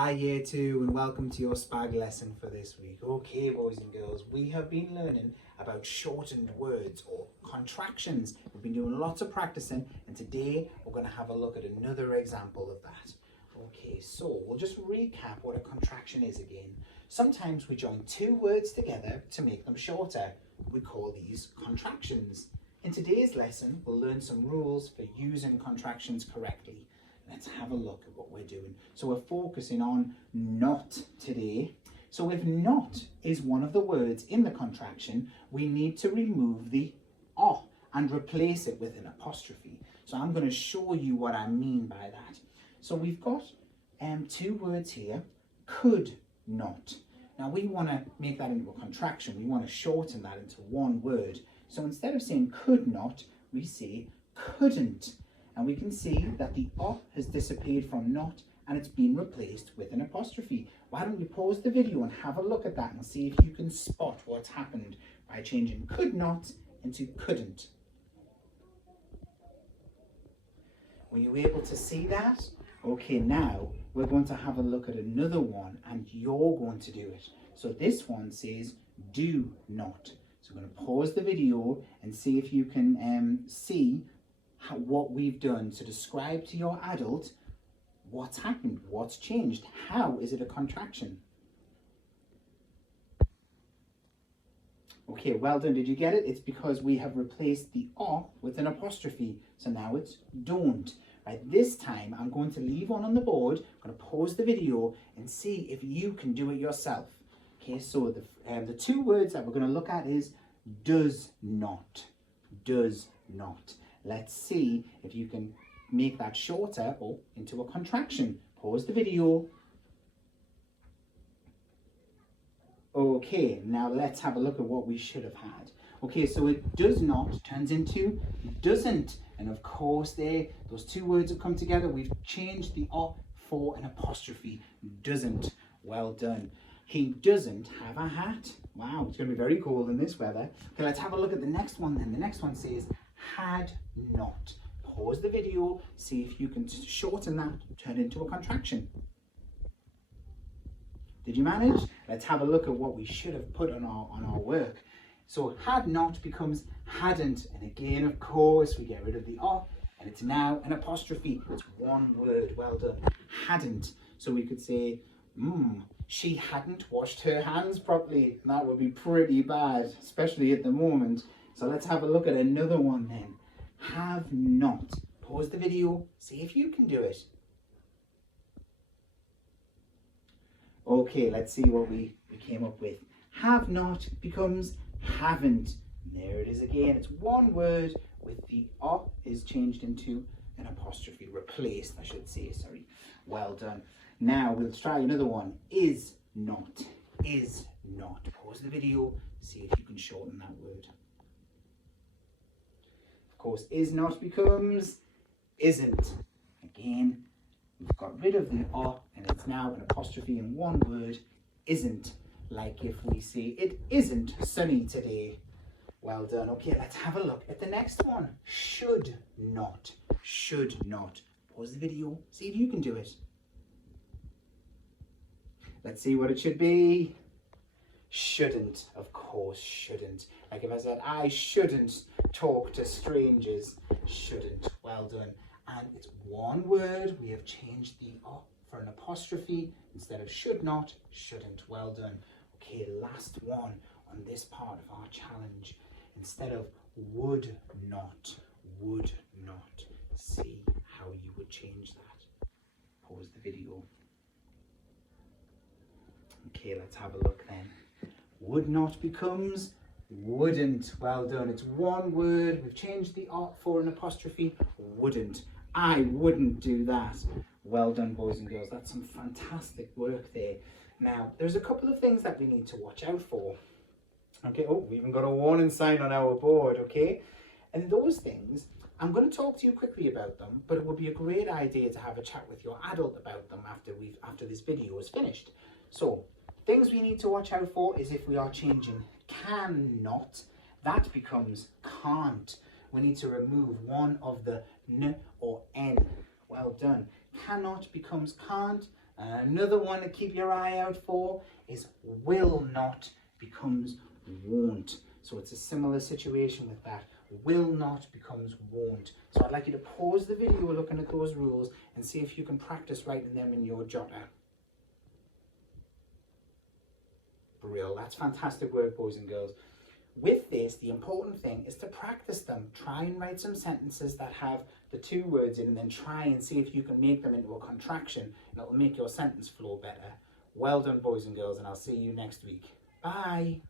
Hi Year 2 and welcome to your SPAG lesson for this week. Okay boys and girls, we have been learning about shortened words or contractions. We've been doing lots of practicing and today we're going to have a look at another example of that. Okay, so we'll just recap what a contraction is again. Sometimes we join two words together to make them shorter. We call these contractions. In today's lesson, we'll learn some rules for using contractions correctly. Let's have a look at what we're doing. So we're focusing on not today. So if not is one of the words in the contraction, we need to remove the "o" and replace it with an apostrophe. So I'm going to show you what I mean by that. So we've got two words here, could not. Now we want to make that into a contraction. We want to shorten that into one word. So instead of saying could not, we say couldn't. And we can see that the "o" has disappeared from not and it's been replaced with an apostrophe. Why don't you pause the video and have a look at that and see if you can spot what's happened by changing could not into couldn't. Were you able to see that? Okay, now we're going to have a look at another one and you're going to do it. So this one says do not. So I'm going to pause the video and see if you can see what we've done to describe to your adult what's happened, what's changed, how is it a contraction? Okay, well done. Did you get it? It's because we have replaced the "o" with an apostrophe. So now it's don't. Right, this time I'm going to leave one on the board. I'm going to pause the video and see if you can do it yourself. Okay, so the two words that we're going to look at is does not. Does not. Let's see if you can make that shorter or into a contraction. Pause the video. Okay, now let's have a look at what we should have had. Okay, so it does not turns into doesn't. And of course those two words have come together. We've changed the "o" for an apostrophe. Doesn't. Well done. He doesn't have a hat. Wow, it's going to be very cold in this weather. Okay, let's have a look at the next one then. The next one says had not. Pause the video, see if you can shorten that, turn it into a contraction. Did you manage? Let's have a look at what we should have put on our work. So had not becomes hadn't, and again, of course, we get rid of the "o", and it's now an apostrophe. It's one word. Well done. Hadn't. So we could say, she hadn't washed her hands properly. That would be pretty bad, especially at the moment. So let's have a look at another one then. Have not. Pause the video, see if you can do it. Okay, let's see what we came up with. Have not becomes haven't. There it is again. It's one word with the "o" is changed into an apostrophe. Replaced, I should say, sorry. Well done. Now we'll try another one. Is not. Is not. Pause the video, see if you can shorten that word. Of course, is not becomes isn't. Again, we've got rid of the "o" and it's now an apostrophe in one word, isn't. Like if we say it isn't sunny today. Well done. Okay, let's have a look at the next one. Should not. Should not. Pause the video, see if you can do it. Let's see what it should be. Shouldn't, of course, shouldn't. Like if I said, I shouldn't talk to strangers. Shouldn't. Well done. And it's one word. We have changed the "o" for an apostrophe. Instead of should not, shouldn't. Well done. Okay, last one on this part of our challenge. Instead of would not. See how you would change that. Pause the video. Okay, let's have a look then. Would not becomes wouldn't. Well done. It's one word. We've changed the "o" for an apostrophe. Wouldn't. I wouldn't do that. Well done, boys and girls. That's some fantastic work there. Now, there's a couple of things that we need to watch out for. Okay, oh, we even got a warning sign on our board, okay? And those things, I'm going to talk to you quickly about them, but it would be a great idea to have a chat with your adult about them after this video is finished. So, things we need to watch out for is if we are changing cannot, that becomes can't. We need to remove one of the "n" or "n." Well done. Cannot becomes can't, Another one to keep your eye out for is will not becomes won't. So it's a similar situation with that. Will not becomes won't. So I'd like you to pause the video looking at those rules and see if you can practice writing them in your jotter. Brill, that's fantastic work, boys and girls. With this, the important thing is to practice them. Try and write some sentences that have the two words in, and then try and see if you can make them into a contraction, and it'll make your sentence flow better. Well done, boys and girls, and I'll see you next week. Bye.